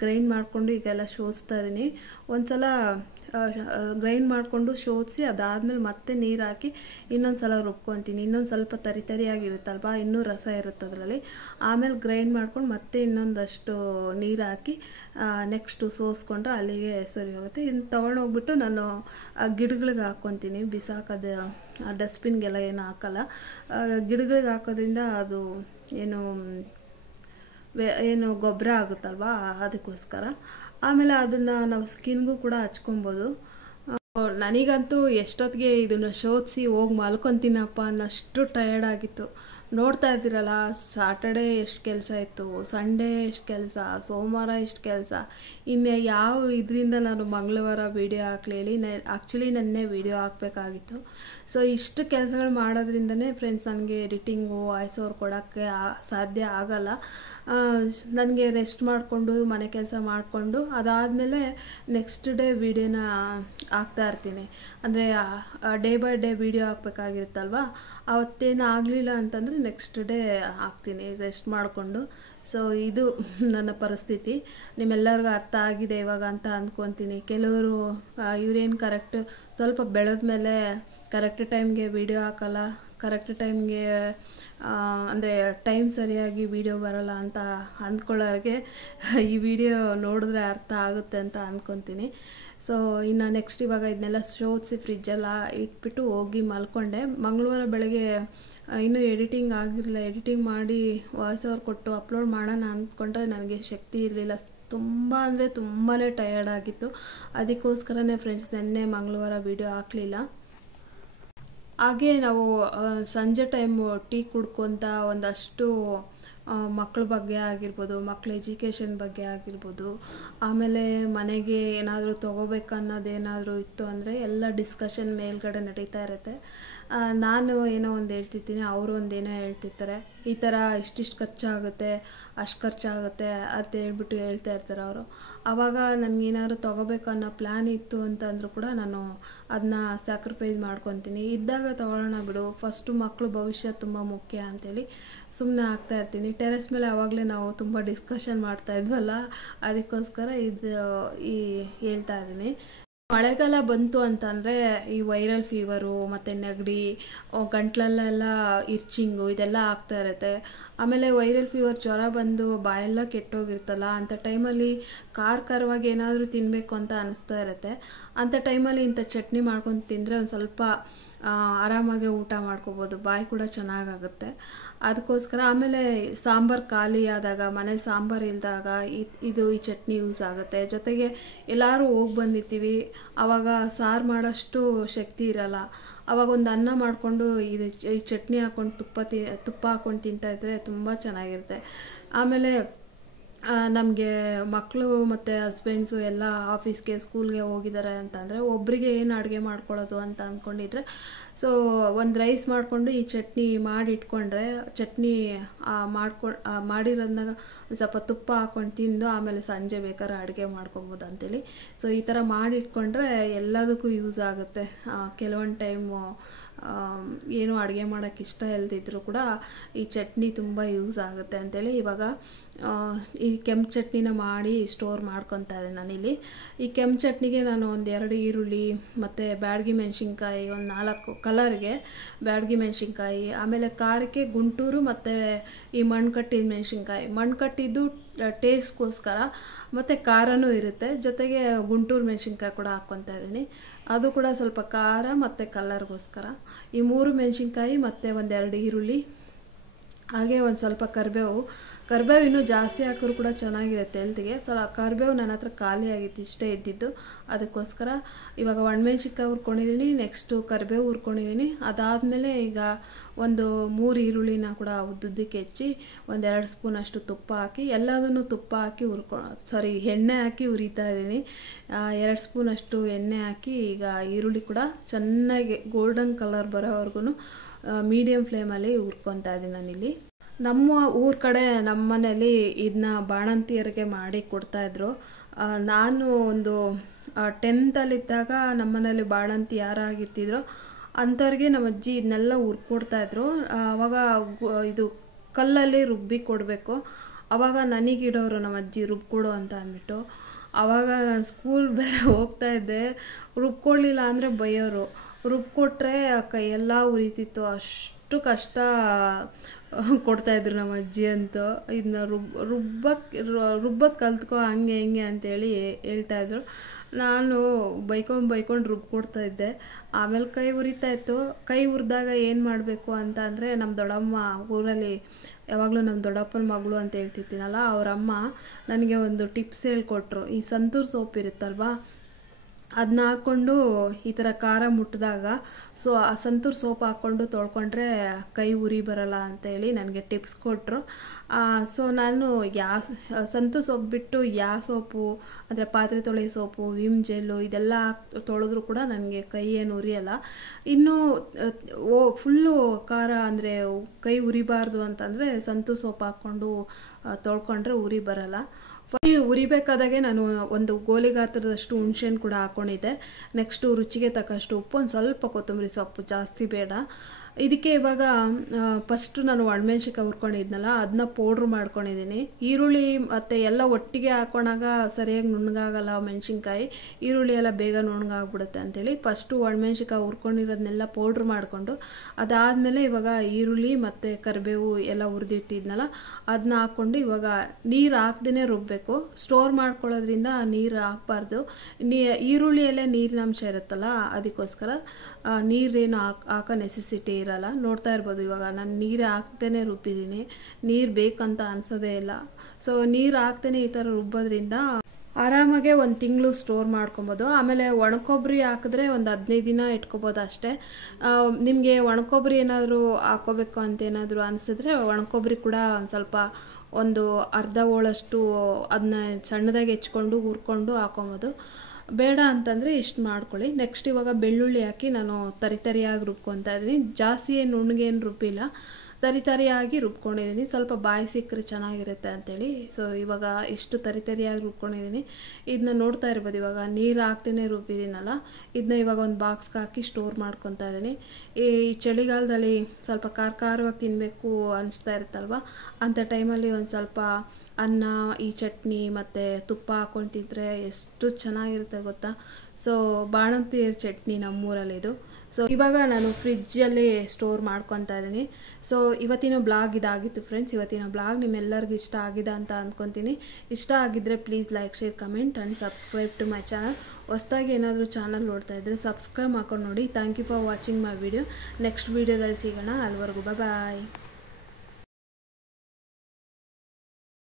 ಗ್ರೈಂಡ್ ಮಾಡಿಕೊಂಡು ಈಗೆಲ್ಲ ಶೋಧಿಸ್ತಾ ಇದ್ದೀನಿ. ಒಂದು ಸಲ ಗ್ರೈಂಡ್ ಮಾಡಿಕೊಂಡು ಶೋಧಿಸಿ ಅದಾದಮೇಲೆ ಮತ್ತೆ ನೀರು ಹಾಕಿ ಇನ್ನೊಂದು ಸಲ ರುಬ್ಕೊತೀನಿ. ಇನ್ನೊಂದು ಸ್ವಲ್ಪ ತರಿಯಾಗಿರುತ್ತಲ್ವ, ಇನ್ನೂ ರಸ ಇರುತ್ತೆ ಅದರಲ್ಲಿ. ಆಮೇಲೆ ಗ್ರೈಂಡ್ ಮಾಡ್ಕೊಂಡು ಮತ್ತೆ ಇನ್ನೊಂದಷ್ಟು ನೀರು ಹಾಕಿ ನೆಕ್ಸ್ಟು ಸೋಸ್ಕೊಂಡ್ರೆ ಅಲ್ಲಿಗೆ ಸರಿ ಹೋಗುತ್ತೆ. ಇನ್ನು ತೊಗೊಂಡೋಗ್ಬಿಟ್ಟು ನಾನು ಗಿಡಗಳಿಗೆ ಹಾಕ್ಕೊತೀನಿ, ಬಿಸಾಕೋದು ಡಸ್ಟ್ಬಿನ್ಗೆಲ್ಲ ಏನು ಹಾಕಲ್ಲ. ಗಿಡಗಳಿಗೆ ಹಾಕೋದ್ರಿಂದ ಅದು ಏನು ಗೊಬ್ಬರ ಆಗುತ್ತಲ್ವ, ಅದಕ್ಕೋಸ್ಕರ. ಆಮೇಲೆ ಅದನ್ನು ನಾವು ಸ್ಕಿನ್ಗೂ ಕೂಡ ಹಚ್ಕೊಬೋದು. ನನಗಂತೂ ಎಷ್ಟೊತ್ತಿಗೆ ಇದನ್ನು ಶೋಧಿಸಿ ಹೋಗಿ ಮಲ್ಕೊತೀನಪ್ಪ ಅನ್ನೋಷ್ಟು ಟಯರ್ಡ್ ಆಗಿತ್ತು. ನೋಡ್ತಾ ಇದ್ದೀರಲ್ಲ, ಸಾಟರ್ಡೇ ಎಷ್ಟು ಕೆಲಸ ಇತ್ತು, ಸಂಡೇ ಎಷ್ಟು ಕೆಲಸ, ಸೋಮವಾರ ಎಷ್ಟು ಕೆಲಸ, ಇನ್ನು ಯಾವ ಇದರಿಂದ ನಾನು ಮಂಗಳವಾರ ವೀಡಿಯೋ ಹಾಕ್ಲಿ ಹೇಳಿ. ಆ್ಯಕ್ಚುಲಿ ನೆನ್ನೆ ವೀಡಿಯೋ ಹಾಕಬೇಕಾಗಿತ್ತು. ಸೊ ಇಷ್ಟು ಕೆಲಸಗಳು ಮಾಡೋದ್ರಿಂದನೇ ಫ್ರೆಂಡ್ಸ್ ನನಗೆ ಎಡಿಟಿಂಗು ವಾಯ್ಸ್ ಓವರ್ ಕೊಡೋಕ್ಕೆ ಸಾಧ್ಯ ಆಗಲ್ಲ. ನನಗೆ ರೆಸ್ಟ್ ಮಾಡಿಕೊಂಡು ಮನೆ ಕೆಲಸ ಮಾಡಿಕೊಂಡು ಅದಾದಮೇಲೆ ನೆಕ್ಸ್ಟ್ ಡೇ ವೀಡಿಯೋನ ಹಾಕ್ತಾ ಇರ್ತೀನಿ. ಅಂದರೆ ಡೇ ಬೈ ಡೇ ವೀಡಿಯೋ ಹಾಕ್ಬೇಕಾಗಿರುತ್ತಲ್ವ, ಅವತ್ತೇನು ಆಗಲಿಲ್ಲ ಅಂತಂದರೆ ನೆಕ್ಸ್ಟ್ ಡೇ ಹಾಕ್ತೀನಿ ರೆಸ್ಟ್ ಮಾಡಿಕೊಂಡು. ಸೊ ಇದು ನನ್ನ ಪರಿಸ್ಥಿತಿ. ನಿಮ್ಮೆಲ್ಲರಿಗೂ ಅರ್ಥ ಆಗಿದೆ ಇವಾಗ ಅಂತ ಅಂದ್ಕೊತೀನಿ. ಕೆಲವರು ಇವರೇನು ಕರೆಕ್ಟ್ ಸ್ವಲ್ಪ ಬೆಳೆದ ಮೇಲೆ ಕರೆಕ್ಟ್ ಟೈಮ್ಗೆ ವೀಡಿಯೋ ಹಾಕಲ್ಲ, ಕರೆಕ್ಟ್ ಟೈಮ್ಗೆ ಅಂದರೆ ಟೈಮ್ ಸರಿಯಾಗಿ ವೀಡಿಯೋ ಬರೋಲ್ಲ ಅಂತ ಅಂದ್ಕೊಳ್ಳೋರಿಗೆ ಈ ವಿಡಿಯೋ ನೋಡಿದ್ರೆ ಅರ್ಥ ಆಗುತ್ತೆ ಅಂತ ಅಂದ್ಕೊತೀನಿ. ಸೊ ಇನ್ನು ನೆಕ್ಸ್ಟ್ ಇವಾಗ ಇದನ್ನೆಲ್ಲ ಶೋಧಿಸಿ ಫ್ರಿಜ್ಜೆಲ್ಲ ಇಟ್ಬಿಟ್ಟು ಹೋಗಿ ಮಲ್ಕೊಂಡೆ. ಮಂಗಳವಾರ ಬೆಳಗ್ಗೆ ಇನ್ನೂ ಎಡಿಟಿಂಗ್ ಆಗಿರಲಿಲ್ಲ, ಎಡಿಟಿಂಗ್ ಮಾಡಿ ವಾಯ್ಸ್ ಓವರ್ ಕೊಟ್ಟು ಅಪ್ಲೋಡ್ ಮಾಡೋಣ ಅಂದ್ಕೊಂಡ್ರೆ ನನಗೆ ಶಕ್ತಿ ಇರಲಿಲ್ಲ. ತುಂಬ ಅಂದರೆ ತುಂಬಾ ಟಯರ್ಡ್ ಆಗಿತ್ತು. ಅದಕ್ಕೋಸ್ಕರನೇ ಫ್ರೆಂಡ್ಸ್ ನೆನ್ನೆ ಮಂಗಳವಾರ ವೀಡಿಯೋ ಹಾಕಲಿಲ್ಲ. ಹಾಗೆ ನಾವು ಸಂಜೆ ಟೈಮು ಟೀ ಕುಡ್ಕೊತ ಒಂದಷ್ಟು ಮಕ್ಕಳ ಬಗ್ಗೆ ಆಗಿರ್ಬೋದು, ಮಕ್ಕಳ ಎಜುಕೇಷನ್ ಬಗ್ಗೆ ಆಗಿರ್ಬೋದು, ಆಮೇಲೆ ಮನೆಗೆ ಏನಾದರೂ ತೊಗೋಬೇಕನ್ನೋದೇನಾದರೂ ಇತ್ತು ಅಂದರೆ ಎಲ್ಲ ಡಿಸ್ಕಷನ್ ಮೇಲ್ಗಡೆ ನಡೀತಾ ಇರುತ್ತೆ. ನಾನು ಏನೋ ಒಂದು ಹೇಳ್ತಿರ್ತೀನಿ, ಅವರು ಒಂದೇನೋ ಹೇಳ್ತಿರ್ತಾರೆ. ಈ ಥರ ಇಷ್ಟಿಷ್ಟು ಖರ್ಚಾಗುತ್ತೆ, ಅಷ್ಟು ಖರ್ಚಾಗುತ್ತೆ ಅಂತ ಹೇಳ್ಬಿಟ್ಟು ಹೇಳ್ತಾ ಇರ್ತಾರೆ ಅವರು. ಆವಾಗ ನನಗೇನಾದ್ರು ತೊಗೋಬೇಕು ಅನ್ನೋ ಪ್ಲ್ಯಾನ್ ಇತ್ತು ಅಂತಂದರೂ ಕೂಡ ನಾನು ಅದನ್ನ ಸ್ಯಾಕ್ರಿಫೈಸ್ ಮಾಡ್ಕೊತೀನಿ. ಇದ್ದಾಗ ತೊಗೊಳ್ಳೋಣ ಬಿಡು, ಫಸ್ಟು ಮಕ್ಕಳು ಭವಿಷ್ಯ ತುಂಬ ಮುಖ್ಯ ಅಂಥೇಳಿ ಸುಮ್ಮನೆ ಆಗ್ತಾ ಇರ್ತೀನಿ. ಟೆರೆಸ್ ಮೇಲೆ ಆವಾಗಲೇ ನಾವು ತುಂಬ ಡಿಸ್ಕಷನ್ ಮಾಡ್ತಾ ಇದ್ವಲ್ಲ, ಅದಕ್ಕೋಸ್ಕರ ಹೇಳ್ತಾ ಇದ್ದೀನಿ. ಮಳೆಗಾಲ ಬಂತು ಅಂತಂದರೆ ಈ ವೈರಲ್ ಫೀವರು ಮತ್ತು ನೆಗಡಿ, ಗಂಟ್ಲಲ್ಲೆಲ್ಲ ಇರ್ಚಿಂಗು ಇದೆಲ್ಲ ಆಗ್ತಾ ಇರುತ್ತೆ. ಆಮೇಲೆ ವೈರಲ್ ಫೀವರ್ ಜ್ವರ ಬಂದು ಬಾಯೆಲ್ಲ ಕೆಟ್ಟೋಗಿರ್ತಲ್ಲ, ಅಂಥ ಟೈಮಲ್ಲಿ ಖಾರವಾಗಿ ಏನಾದರೂ ತಿನ್ನಬೇಕು ಅಂತ ಅನಿಸ್ತಾ ಇರುತ್ತೆ. ಅಂಥ ಟೈಮಲ್ಲಿ ಇಂಥ ಚಟ್ನಿ ಮಾಡ್ಕೊಂಡು ತಿಂದರೆ ಒಂದು ಸ್ವಲ್ಪ ಆರಾಮಾಗಿ ಊಟ ಮಾಡ್ಕೋಬೋದು, ಬಾಯಿ ಕೂಡ ಚೆನ್ನಾಗಾಗುತ್ತೆ. ಅದಕ್ಕೋಸ್ಕರ ಆಮೇಲೆ ಸಾಂಬಾರು ಖಾಲಿ ಆದಾಗ, ಮನೇಲಿ ಸಾಂಬಾರು ಇಲ್ದಾಗ ಈ ಚಟ್ನಿ ಯೂಸ್ ಆಗುತ್ತೆ. ಜೊತೆಗೆ ಎಲ್ಲರೂ ಹೋಗಿ ಬಂದಿರ್ತೀವಿ, ಆವಾಗ ಸಾರು ಮಾಡೋಷ್ಟು ಶಕ್ತಿ ಇರಲ್ಲ. ಆವಾಗ ಒಂದು ಅನ್ನ ಮಾಡಿಕೊಂಡು ಈ ಚಟ್ನಿ ಹಾಕ್ಕೊಂಡು ತುಪ್ಪ ಹಾಕ್ಕೊಂಡು ತಿಂತಾಯಿದ್ರೆ ತುಂಬ ಚೆನ್ನಾಗಿರುತ್ತೆ. ಆಮೇಲೆ ನಮಗೆ ಮಕ್ಕಳು ಮತ್ತು ಹಸ್ಬೆಂಡ್ಸು ಎಲ್ಲ ಆಫೀಸ್ಗೆ ಸ್ಕೂಲ್ಗೆ ಹೋಗಿದ್ದಾರೆ ಅಂತಂದರೆ ಒಬ್ಬರಿಗೆ ಏನು ಅಡುಗೆ ಮಾಡ್ಕೊಳ್ಳೋದು ಅಂತ ಅಂದ್ಕೊಂಡಿದ್ರೆ, ಸೊ ಒಂದು ರೈಸ್ ಮಾಡಿಕೊಂಡು ಈ ಚಟ್ನಿ ಮಾಡಿ ಇಟ್ಕೊಂಡ್ರೆ, ಚಟ್ನಿ ಮಾಡಿರೋದನ್ನಾಗ ಸ್ವಲ್ಪ ತುಪ್ಪ ಹಾಕ್ಕೊಂಡು ತಿಂದು ಆಮೇಲೆ ಸಂಜೆ ಬೇಕಾದ್ರೆ ಅಡುಗೆ ಮಾಡ್ಕೊಬೋದು ಅಂತೇಳಿ. ಸೊ ಈ ಥರ ಮಾಡಿಟ್ಕೊಂಡ್ರೆ ಎಲ್ಲದಕ್ಕೂ ಯೂಸ್ ಆಗುತ್ತೆ. ಕೆಲವೊಂದು ಟೈಮು ಏನು ಅಡುಗೆ ಮಾಡೋಕ್ಕೆ ಇಷ್ಟ ಇಲ್ದಿದ್ರು ಕೂಡ ಈ ಚಟ್ನಿ ತುಂಬ ಯೂಸ್ ಆಗುತ್ತೆ ಅಂಥೇಳಿ ಇವಾಗ ಈ ಕೆಂಪು ಚಟ್ನಿನ ಮಾಡಿ ಸ್ಟೋರ್ ಮಾಡ್ಕೊತಾ ಇದ್ದೀನಿ ನಾನಿಲ್ಲಿ. ಈ ಕೆಂಪು ಚಟ್ನಿಗೆ ನಾನು ಒಂದು 2 ಈರುಳ್ಳಿ ಮತ್ತು ಬ್ಯಾಡಗಿ ಮೆಣಸಿನ್ಕಾಯಿ, ಒಂದು 4 ಕಲರ್ಗೆ ಬ್ಯಾಡಗಿ ಮೆಣಸಿನ್ಕಾಯಿ, ಆಮೇಲೆ ಖಾರಕ್ಕೆ ಗುಂಟೂರು ಮತ್ತು ಈ ಮಣ್ಣು ಕಟ್ಟಿದ ಮೆಣಸಿನ್ಕಾಯಿ. ಮಣ್ಣು ಕಟ್ಟಿದ್ದು ಟೇಸ್ಟ್ಗೋಸ್ಕರ ಮತ್ತು ಖಾರನೂ ಇರುತ್ತೆ, ಜೊತೆಗೆ ಗುಂಟೂರು ಮೆಣಸಿನ್ಕಾಯಿ ಕೂಡ ಹಾಕ್ಕೊತಾ ಇದ್ದೀನಿ. ಅದು ಕೂಡ ಸ್ವಲ್ಪ ಖಾರ ಮತ್ತು ಕಲರ್ಗೋಸ್ಕರ. ಈ 3 ಮೆಣಸಿನ್ಕಾಯಿ ಮತ್ತು ಒಂದು 2 ಈರುಳ್ಳಿ, ಹಾಗೆ ಒಂದು ಸ್ವಲ್ಪ ಕರಿಬೇವು ಇನ್ನೂ ಜಾಸ್ತಿ ಹಾಕಿದ್ರು ಕೂಡ ಚೆನ್ನಾಗಿರುತ್ತೆ ಹೆಲ್ತಿಗೆ. ಕರಿಬೇವು ನನ್ನ ಹತ್ರ ಖಾಲಿ ಆಗಿತ್ತು, ಇಷ್ಟೇ ಇದ್ದಿದ್ದು, ಅದಕ್ಕೋಸ್ಕರ ಇವಾಗ ಒಣಮೆಣ್ಸಿನ್ಕಾಯಿ ಹುರ್ಕೊಂಡಿದ್ದೀನಿ, ನೆಕ್ಸ್ಟು ಕರಿಬೇವು ಹುರ್ಕೊಂಡಿದ್ದೀನಿ. ಅದಾದಮೇಲೆ ಈಗ ಒಂದು 3 ಈರುಳ್ಳಿನ ಕೂಡ ಉದ್ದುದ್ದಕ್ಕೆ ಹೆಚ್ಚಿ ಒಂದು 2 ಸ್ಪೂನಷ್ಟು ತುಪ್ಪ ಹಾಕಿ, ಎಲ್ಲದನ್ನು ತುಪ್ಪ ಹಾಕಿ ಎಣ್ಣೆ ಹಾಕಿ ಹುರಿತಾ ಇದ್ದೀನಿ. 2 ಸ್ಪೂನಷ್ಟು ಎಣ್ಣೆ ಹಾಕಿ ಈಗ ಈರುಳ್ಳಿ ಕೂಡ ಚೆನ್ನಾಗಿ ಗೋಲ್ಡನ್ ಕಲರ್ ಬರೋವರೆಗೂ ಮೀಡಿಯಮ್ ಫ್ಲೇಮಲ್ಲಿ ಹುರ್ಕೊತಾ ಇದ್ದೀನಿ ನಾನಿಲ್ಲಿ. ನಮ್ಮ ಊರ ಕಡೆ ನಮ್ಮ ಮನೇಲಿ ಇದನ್ನ ಬಾಣಂತಿಯರಿಗೆ ಮಾಡಿ ಕೊಡ್ತಾಯಿದ್ರು. ನಾನು ಒಂದು 10th ನಮ್ಮ ಮನೇಲಿ ಬಾಣಂತಿ ಯಾರಾಗಿರ್ತಿದ್ರು ಅಂಥವ್ರಿಗೆ ನಮ್ಮ ಅಜ್ಜಿ ಇದನ್ನೆಲ್ಲ ಹುರ್ಕೊಡ್ತಾಯಿದ್ರು. ಆವಾಗ ಇದು ಕಲ್ಲಲ್ಲಿ ರುಬ್ಬಿ ಕೊಡಬೇಕು. ಆವಾಗ ನನಗಿಡೋರು ನಮ್ಮ ಅಜ್ಜಿ ರುಬ್ಕೊಡು ಅಂತ ಅಂದ್ಬಿಟ್ಟು. ಆವಾಗ ನಾನು ಸ್ಕೂಲ್ ಬೇರೆ ಹೋಗ್ತಾಯಿದ್ದೆ, ರುಬ್ಕೊಡ್ಲಿಲ್ಲ ಅಂದರೆ ಬೈಯೋರು. ರುಬ್ಕೊಟ್ರೆ ಕೈಯೆಲ್ಲ ಉರಿತಿತ್ತು, ಅಷ್ಟು ಕಷ್ಟ ಕೊಡ್ತಾಯಿದ್ರು ನಮ್ಮ ಅಜ್ಜಿ ಅಂತೂ. ಇದನ್ನ ರುಬ್ಬೋದು ಕಲ್ತ್ಕೊ ಹಂಗೆ ಹಿಂಗೆ ಅಂತೇಳಿ ಹೇಳ್ತಾಯಿದ್ರು. ನಾನು ಬೈಕೊಂಡು ರುಬ್ಕೊಡ್ತಾಯಿದ್ದೆ. ಆಮೇಲೆ ಕೈ ಉರಿತಾಯಿತ್ತು. ಕೈ ಉರಿದಾಗ ಏನು ಮಾಡಬೇಕು ಅಂತ ಅಂದರೆ, ನಮ್ಮ ದೊಡ್ಡಮ್ಮ ಊರಲ್ಲಿ ಯಾವಾಗಲೂ ನಮ್ಮ ದೊಡ್ಡಪ್ಪನ ಮಗಳು ಅಂತ ಹೇಳ್ತಿರ್ತೀನಲ್ಲ, ಅವರಮ್ಮ ನನಗೆ ಒಂದು ಟಿಪ್ಸ್ ಹೇಳ್ಕೊಟ್ರು. ಈ ಸಂತೂರ್ ಸೋಪ್ ಇರುತ್ತಲ್ವ, ಅದನ್ನ ಹಾಕ್ಕೊಂಡು ಈ ಥರ ಖಾರ ಮುಟ್ಟಿದಾಗ ಆ ಸಂತೂರ್ ಸೋಪ್ ಹಾಕ್ಕೊಂಡು ತೊಳ್ಕೊಂಡ್ರೆ ಕೈ ಉರಿ ಬರಲ್ಲ ಅಂತೇಳಿ ನನಗೆ ಟಿಪ್ಸ್ ಕೊಟ್ಟರು. ಸೊ ನಾನು ಸಂತೂರ್ ಸೋಪ್ ಬಿಟ್ಟು ಸೋಪು ಅಂದರೆ ಪಾತ್ರೆ ತೊಳೆಯೋ ಸೋಪು, ವಿಮ್ ಜೆಲ್ಲು ಇದೆಲ್ಲ ತೊಳೆದ್ರೂ ಕೂಡ ನನಗೆ ಕೈ ಏನು ಉರಿಯಲ್ಲ. ಇನ್ನು ಫುಲ್ಲು ಖಾರ ಅಂದರೆ ಕೈ ಉರಿಬಾರ್ದು ಅಂತಂದರೆ ಸಂತೂರ್ ಸೋಪ್ ಹಾಕ್ಕೊಂಡು ತೊಳ್ಕೊಂಡ್ರೆ ಉರಿ ಬರಲ್ಲ. ಉರಿಬೇಕಾದಾಗೆ ನಾನು ಒಂದು ಗೋಲಿ ಗಾತ್ರದಷ್ಟು ಹುಣಸೆಹಣ್ಣು ಕೂಡ ಹಾಕ್ಕೊಂಡಿದ್ದೆ. ನೆಕ್ಸ್ಟು ರುಚಿಗೆ ತಕ್ಕಷ್ಟು ಉಪ್ಪು, ಒಂದು ಸ್ವಲ್ಪ ಕೊತ್ತಂಬರಿ ಸೊಪ್ಪು, ಜಾಸ್ತಿ ಬೇಡ. ಇದಕ್ಕೆ ಇವಾಗ ಫಸ್ಟು ನಾನು ಒಣಮೆಣ್ಸಿನ್ಕಾಯಿ ಹುರ್ಕೊಂಡಿದ್ನಲ್ಲ ಅದನ್ನ ಪೌಡ್ರ್ ಮಾಡ್ಕೊಂಡಿದ್ದೀನಿ. ಈರುಳ್ಳಿ ಮತ್ತು ಎಲ್ಲ ಒಟ್ಟಿಗೆ ಹಾಕೊಂಡಾಗ ಸರಿಯಾಗಿ ನುಣ್ಣಗಾಗಲ್ಲ ಮೆಣಸಿನ್ಕಾಯಿ, ಈರುಳ್ಳಿ ಎಲ್ಲ ಬೇಗ ನುಣ್ಣಗಾಗ್ಬಿಡುತ್ತೆ ಅಂಥೇಳಿ ಫಸ್ಟು ಒಣಮೆಣ್ಸಿನ್ಕಾಯಿ ಹುರ್ಕೊಂಡಿರೋದನ್ನೆಲ್ಲ ಪೌಡ್ರ್ ಮಾಡಿಕೊಂಡು, ಅದಾದಮೇಲೆ ಇವಾಗ ಈರುಳ್ಳಿ ಮತ್ತು ಕರಿಬೇವು ಎಲ್ಲ ಹುರಿದಿಟ್ಟಿದ್ನಲ್ಲ ಅದನ್ನ ಹಾಕ್ಕೊಂಡು ಇವಾಗ ನೀರು ಹಾಕ್ದೇ ರುಬ್ಬಬೇಕು. ಸ್ಟೋರ್ ಮಾಡ್ಕೊಳ್ಳೋದ್ರಿಂದ ನೀರು ಹಾಕಬಾರ್ದು. ಈರುಳ್ಳಿಯಲ್ಲೇ ನೀರಿನ ಅಂಶ ಇರುತ್ತಲ್ಲ, ಅದಕ್ಕೋಸ್ಕರ ನೀರೇನು ಹಾಕೋ ನೆಸೆಸಿಟಿ ಇರಲ್ಲ. ನೋಡ್ತಾ ಇರ್ಬೋದು ಇವಾಗ ನಾನು ನೀರು ಹಾಕ್ದೇ ರುಬ್ಬಿದ್ದೀನಿ, ನೀರು ಬೇಕಂತ ಅನ್ಸೋದೇ ಇಲ್ಲ. ಸೊ ನೀರು ಹಾಕ್ದೇ ಈ ಥರ ರುಬ್ಬೋದ್ರಿಂದ ಆರಾಮಾಗೆ 1 ತಿಂಗಳು ಸ್ಟೋರ್ ಮಾಡ್ಕೊಬೋದು. ಆಮೇಲೆ ಒಣಕೊಬ್ಬರಿ ಹಾಕಿದ್ರೆ ಒಂದು 15 ದಿನ ಇಟ್ಕೊಬೋದು ಅಷ್ಟೇ. ನಿಮಗೆ ಒಣಕೊಬ್ಬರಿ ಏನಾದರೂ ಹಾಕೋಬೇಕು ಅಂತ ಏನಾದರೂ ಅನಿಸಿದ್ರೆ ಒಣಕೊಬ್ಬರಿ ಕೂಡ ಒಂದು ಸ್ವಲ್ಪ ಒಂದು ಅರ್ಧ ಹೋಳಷ್ಟು ಅದನ್ನ ಸಣ್ಣದಾಗಿ ಹೆಚ್ಕೊಂಡು ಹುರ್ಕೊಂಡು ಹಾಕೊಬೋದು. ಬೇಡ ಅಂತಂದರೆ ಇಷ್ಟು ಮಾಡ್ಕೊಳ್ಳಿ. ನೆಕ್ಸ್ಟ್ ಇವಾಗ ಬೆಳ್ಳುಳ್ಳಿ ಹಾಕಿ ನಾನು ತರಿಯಾಗಿ ರುಬ್ಕೊತಾ ಇದ್ದೀನಿ. ಜಾಸ್ತಿ ಏನು ನುಣ್ಣಗೇನು ರುಬ್ಬಿಲ್ಲ, ತರಿಯಾಗಿ ರುಬ್ಕೊಂಡಿದ್ದೀನಿ. ಸ್ವಲ್ಪ ಬಾಯಿ ಸಿಕ್ಕರೆ ಚೆನ್ನಾಗಿರುತ್ತೆ ಅಂಥೇಳಿ ಸೊ ಇವಾಗ ಇಷ್ಟು ತರಿಯಾಗಿ ರುಬ್ಕೊಂಡಿದ್ದೀನಿ. ಇದನ್ನ ನೋಡ್ತಾ ಇರ್ಬೋದು, ಇವಾಗ ನೀರು ಹಾಕ್ತೇನೆ ರುಬ್ಬಿದ್ದೀನಲ್ಲ, ಇದನ್ನ ಇವಾಗ ಒಂದು ಬಾಕ್ಸ್ಗೆ ಹಾಕಿ ಸ್ಟೋರ್ ಮಾಡ್ಕೊತಾ ಇದ್ದೀನಿ. ಈ ಚಳಿಗಾಲದಲ್ಲಿ ಸ್ವಲ್ಪ ಖಾರವಾಗಿ ತಿನ್ನಬೇಕು ಅನಿಸ್ತಾ ಇರುತ್ತಲ್ವ, ಅಂಥ ಟೈಮಲ್ಲಿ ಒಂದು ಸ್ವಲ್ಪ ಅನ್ನ, ಈ ಚಟ್ನಿ ಮತ್ತು ತುಪ್ಪ ಹಾಕ್ಕೊಂಡು ತಿಂದರೆ ಎಷ್ಟು ಚೆನ್ನಾಗಿರುತ್ತೆ ಗೊತ್ತಾ. ಸೊ ಬಾಣಂತಿ ಚಟ್ನಿ ನಮ್ಮೂರಲ್ಲಿ ಇದು. ಸೊ ಇವಾಗ ನಾನು ಫ್ರಿಜ್ಜಲ್ಲಿ ಸ್ಟೋರ್ ಮಾಡ್ಕೊತಾ ಇದ್ದೀನಿ. ಸೊ ಇವತ್ತಿನ ಬ್ಲಾಗ್ ಇದಾಗಿತ್ತು ಫ್ರೆಂಡ್ಸ್. ಇವತ್ತಿನ ಬ್ಲಾಗ್ ನಿಮ್ಮೆಲ್ಲರಿಗೂ ಇಷ್ಟ ಆಗಿದೆ ಅಂತ ಅಂದ್ಕೊತೀನಿ. ಇಷ್ಟ ಆಗಿದ್ದರೆ please like, share, comment and subscribe to my channel. ಹೊಸದಾಗಿ ಏನಾದರೂ ಚಾನಲ್ ನೋಡ್ತಾ ಇದ್ದರೆ ಸಬ್ಸ್ಕ್ರೈಬ್ ಮಾಡ್ಕೊಂಡು ನೋಡಿ. Thank you for watching my video. Next ವೀಡಿಯೋದಲ್ಲಿ ಸಿಗೋಣ. ಅಲ್ಲಿವರೆಗೂ ಬಾಯ್.